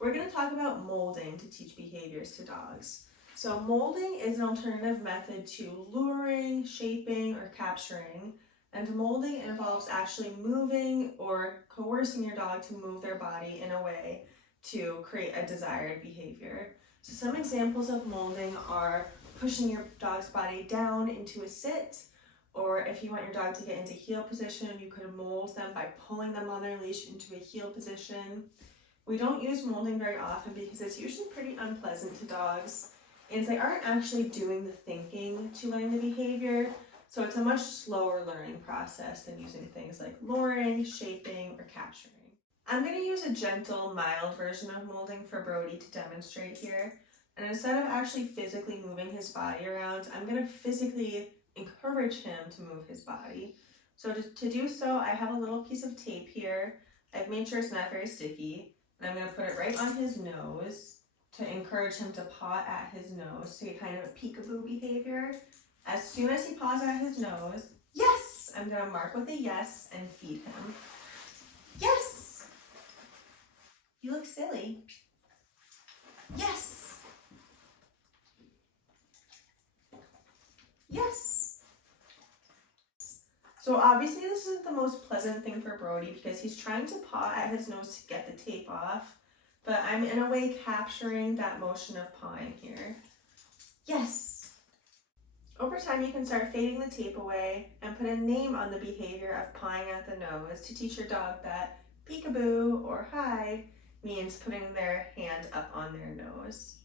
we're going to talk about molding to teach behaviors to dogs. So molding is an alternative method to luring, shaping, or capturing. And molding involves actually moving or coercing your dog to move their body in a way to create a desired behavior. So some examples of molding are pushing your dog's body down into a sit, or if you want your dog to get into heel position, you could mold them by pulling them on their leash into a heel position. We don't use molding very often because it's usually pretty unpleasant to dogs, and they aren't actually doing the thinking to learn the behavior, so it's a much slower learning process than using things like luring, shaping, or capturing. I'm going to use a gentle, mild version of molding for Brody to demonstrate here. And instead of actually physically moving his body around, I'm going to physically encourage him to move his body. So to do so, I have a little piece of tape here. I've made sure it's not very sticky. And I'm going to put it right on his nose to encourage him to paw at his nose to get kind of a peekaboo behavior. As soon as he paws at his nose, yes! I'm going to mark with a yes and feed him. Yes! You look silly. Yes! Yes! So obviously this isn't the most pleasant thing for Brody because he's trying to paw at his nose to get the tape off, but I'm in a way capturing that motion of pawing here. Yes! Over time you can start fading the tape away and put a name on the behavior of pawing at the nose to teach your dog that peekaboo or hide means putting their hand up on their nose.